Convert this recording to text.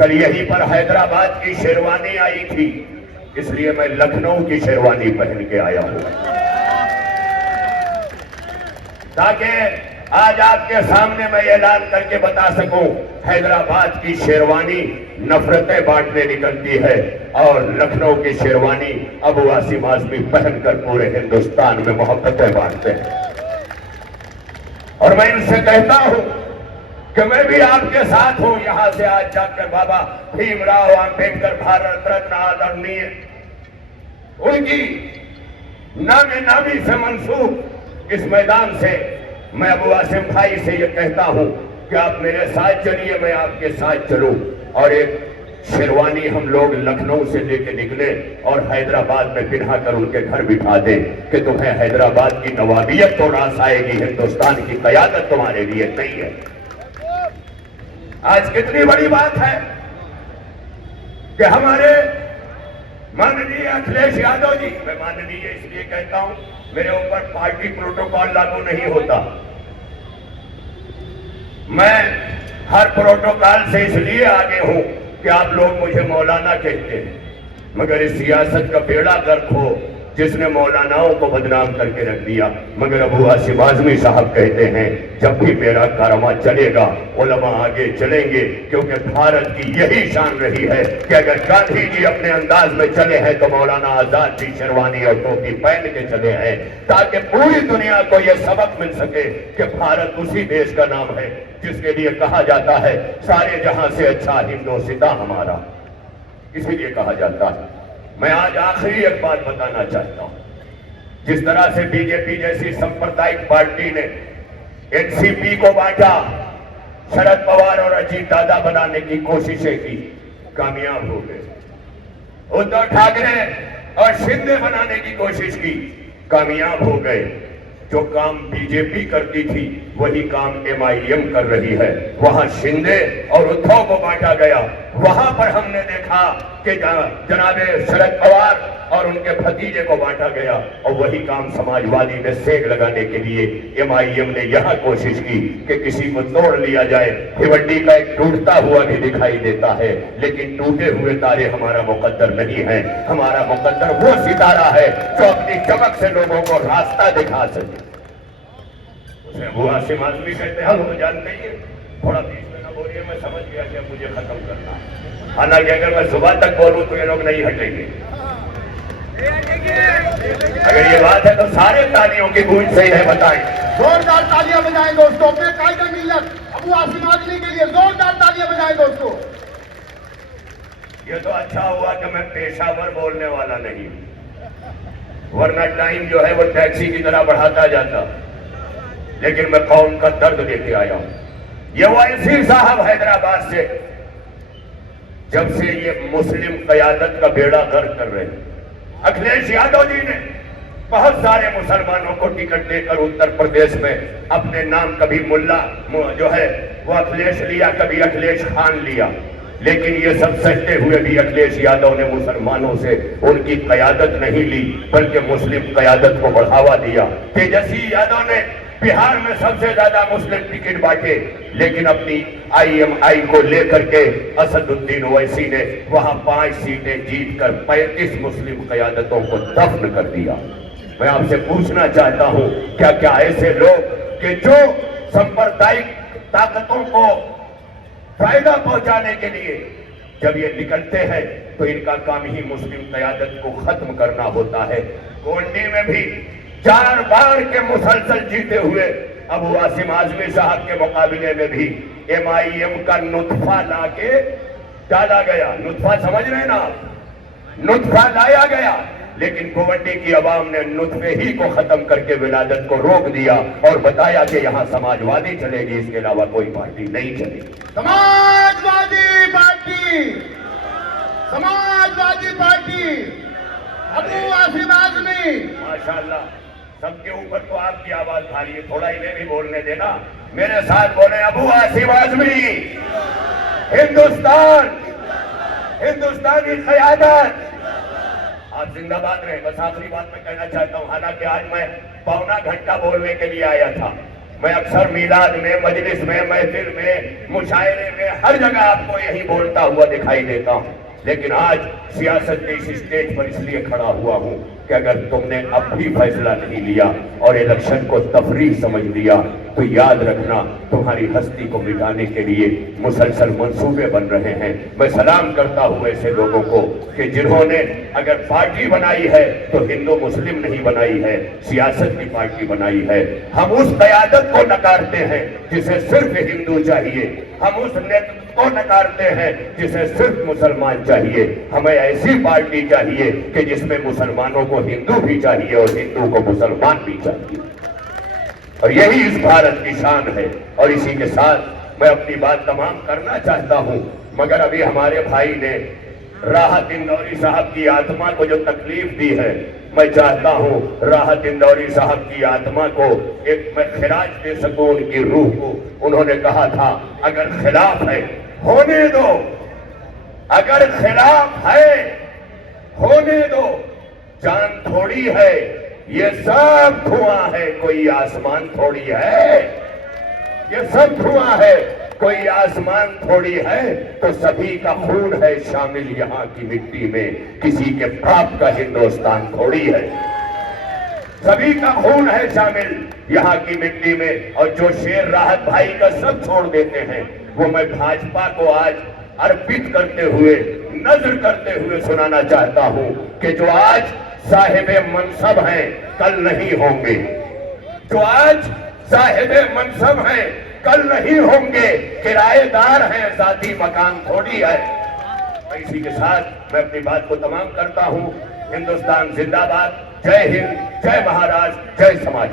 कल यहीं पर हैदराबाद की शेरवानी आई थी, इसलिए मैं लखनऊ की शेरवानी पहन के आया हूं, ताकि आज आपके सामने मैं ऐलान करके बता सकूं, हैदराबाद की शेरवानी नफरतें बांटने निकलती है और लखनऊ की शेरवानी अबू आसिम आजमी पहनकर पूरे हिंदुस्तान में मोहब्बतें बांटते हैं। और मैं इनसे कहता हूं कि मैं भी आपके साथ हूं। यहां से आज जाकर बाबा भीमराव अंबेडकर भारत रत्न आदरणीय उनकी नामे नामी से मंसूब इस मैदान से मैं अबू आसिम भाई से ये कहता हूं कि आप मेरे साथ चलिए, मैं आपके साथ चलूं और एक शेरवानी हम लोग लखनऊ से लेके निकले और हैदराबाद में पिन्हाकर उनके घर बिठा दे कि तुम्हें हैदराबाद की नवाबियत तो रास आएगी, हिंदुस्तान की कयादत तुम्हारे लिए नहीं है। आज कितनी बड़ी बात है कि हमारे माननीय अखिलेश यादव जी, मैं माननीय इसलिए कहता हूं मेरे ऊपर पार्टी प्रोटोकॉल लागू नहीं होता, मैं हर प्रोटोकॉल से इसलिए आगे हूं कि आप लोग मुझे मौलाना कहते हैं, मगर इस सियासत का बेड़ा गर्क हो जिसने मौलानाओं को बदनाम करके रख दिया। मगर अबू आसिम आजमी साहब कहते हैं जब भी मेरा कारवां चलेगा उलमा आगे चलेंगे, क्योंकि भारत की यही शान रही है कि अगर गांधी जी अपने अंदाज में चले हैं तो मौलाना आजाद भी शेरवानी और टोपी पहन के चले हैं, ताकि पूरी दुनिया को यह सबक मिल सके कि भारत उसी देश का नाम है जिसके लिए कहा जाता है सारे जहां से अच्छा हिंदोसिता हमारा, इसीलिए कहा जाता है। मैं आज आखिरी एक बात बताना चाहता हूं, जिस तरह से बीजेपी जैसी सांप्रदायिक पार्टी ने एनसीपी को बांटा, शरद पवार और अजीत दादा बनाने की कोशिशें की, कामयाब हो गए। उद्धव ठाकरे और शिंदे बनाने की कोशिश की, कामयाब हो गए। जो काम बीजेपी करती थी वही काम एमआईएम कर रही है। वहां शिंदे और उद्धव को बांटा गया, वहां पर हमने देखा कि जनाबे शरद पवार और उनके भतीजे को बांटा गया, और वही काम समाजवादी में सेक लगाने के लिए एमआईएम ने यहां कोशिश की कि किसी को तोड़ लिया जाए। भिवंडी का एक टूटता हुआ भी दिखाई देता है, लेकिन टूटे हुए तारे हमारा मुकद्दर नहीं है। हमारा मुकद्दर वो सितारा है जो अपनी चमक से लोगों को रास्ता दिखा सके। उसे अबू आसिम आजमी कहते हैं, वो जानते ही थोड़ा बीच में ना बोलिए, मैं समझ गया कि मुझे खत्म करना है। हालांकि अगर मैं सुबह तक बोलूं तो ये लोग नहीं हटेंगे। अगर ये बात है तो सारे तालियों की गूंज सही है, बताएं। जोरदार तालियां बजाएं दोस्तों अपने कायदे मिल्लत अबू आसिम आजमी के लिए, जोरदार तालियां बजाएं दोस्तों। ये तो अच्छा हुआ कि मैं पेशावर बोलने वाला नहीं, वरना टाइम जो है वो टैक्सी की तरह बढ़ाता जाता। लेकिन मैं कौम का दर्द लेके आया हूं। ये वाइसी साहब हैदराबाद से जब से ये मुस्लिम कयादत का बेड़ा गर्क कर रहे हैं, अखिलेश यादव जी ने बहुत सारे मुसलमानों को टिकट देकर उत्तर प्रदेश में अपने नाम, कभी मुल्ला जो है वो अखिलेश लिया, कभी अखिलेश खान लिया, लेकिन ये सब सहते हुए भी अखिलेश यादव ने मुसलमानों से उनकी कयादत नहीं ली, बल्कि मुस्लिम कयादत को बढ़ावा दिया। तेजस्वी यादव ने बिहार में सबसे ज्यादा मुस्लिम टिकट बांटे, लेकिन अपनी आईएमआई को लेकर के असदुद्दीन ओवैसी ने वहां 5 सीटें जीतकर 35 मुस्लिम कयादतों को दफन कर दिया। मैं आपसे पूछना चाहता हूं, क्या क्या ऐसे लोग कि जो सांप्रदायिक ताकतों को फायदा पहुंचाने के लिए जब ये निकलते हैं तो इनका काम ही मुस्लिम कयादत को खत्म करना होता है। गोंडी में भी 4 बार के मुसलसल जीते हुए अबू आसिम आजमी साहब के मुकाबले में भी एमआईएम का नुत्फा लाके डाला गया। नुत्फा समझ रहे ना आप? नुत्फा लाया गया, लेकिन गोवंडी की आवाम ने नुत्फे ही को खत्म करके विलादत को रोक दिया और बताया कि यहाँ समाजवादी चलेगी, इसके अलावा कोई पार्टी नहीं चलेगी। Samajwadi party, Samajwadi party, Abu Asim Azmi. माशाल्लाह, सबके ऊपर तो आपकी आवाज भारी है, थोड़ा इन्हें भी बोलने देना। मेरे साथ बोले, अबू आसिम आजमी, हिंदुस्तान, हिंदुस्तानी क़यादत। आप जिंदाबाद रहे। बस आखिरी बात मैं कहना चाहता हूं, हालांकि आज मैं 1.25 घंटा बोलने के लिए आया था, मैं अक्सर मीलाद में, मजलिस में, महफिल में, मुशायरे में, हर जगह आपको यही बोलता हुआ दिखाई देता हूं। लेकिन आज सियासत के इस स्टेज पर इसलिए खड़ा हुआ हूं कि अगर तुमने अब भी फैसला नहीं लिया और इलेक्शन को तफरीह समझ लिया तो याद रखना तुम्हारी हस्ती को मिटाने के लिए मुसलसल मंसूबे बन रहे हैं। मैं सलाम करता हूं ऐसे लोगों को कि जिन्होंने अगर पार्टी बनाई है तो हिंदू मुस्लिम नहीं बनाई है, सियासत की पार्टी बनाई है। हम उस क़यादत को नकारते हैं जिसे सिर्फ हिंदू चाहिए, हम उस नेतृत्व को नकारते हैं जिसे सिर्फ मुसलमान चाहिए। हमें ऐसी पार्टी चाहिए कि जिसमें मुसलमानों को हिंदू भी चाहिए और हिंदू को मुसलमान भी चाहिए, और यही इस भारत की शान है। और इसी के साथ मैं अपनी बात तमाम करना चाहता हूं, मगर अभी हमारे भाई ने राहत इंदौरी साहब की आत्मा को जो तकलीफ दी है, मैं चाहता हूं राहत इंदौरी साहब की आत्मा को एक मैं खिराज दे सकूं उनकी रूह को। उन्होंने कहा था अगर खिलाफ है होने दो, अगर खिलाफ है होने दो, जान थोड़ी है ये सब धुआं है, कोई आसमान थोड़ी है, ये सब धुआं है कोई आसमान थोड़ी है। तो सभी का खून है शामिल यहाँ की मिट्टी में, किसी के बाप का हिंदुस्तान थोड़ी है। सभी का खून है शामिल यहाँ की मिट्टी में। और जो शेर राहत भाई का सब छोड़ देते हैं वो मैं भाजपा को आज अर्पित करते हुए, नजर करते हुए सुनाना चाहता हूं कि जो आज साहिबे मनसब हैं कल नहीं होंगे, जो आज साहिबे मनसब हैं कल नहीं होंगे, किराएदार हैं जाती मकान थोड़ी है। इसी के साथ मैं अपनी बात को तमाम करता हूं। हिंदुस्तान जिंदाबाद, जय हिंद, जय महाराज, जय समाज।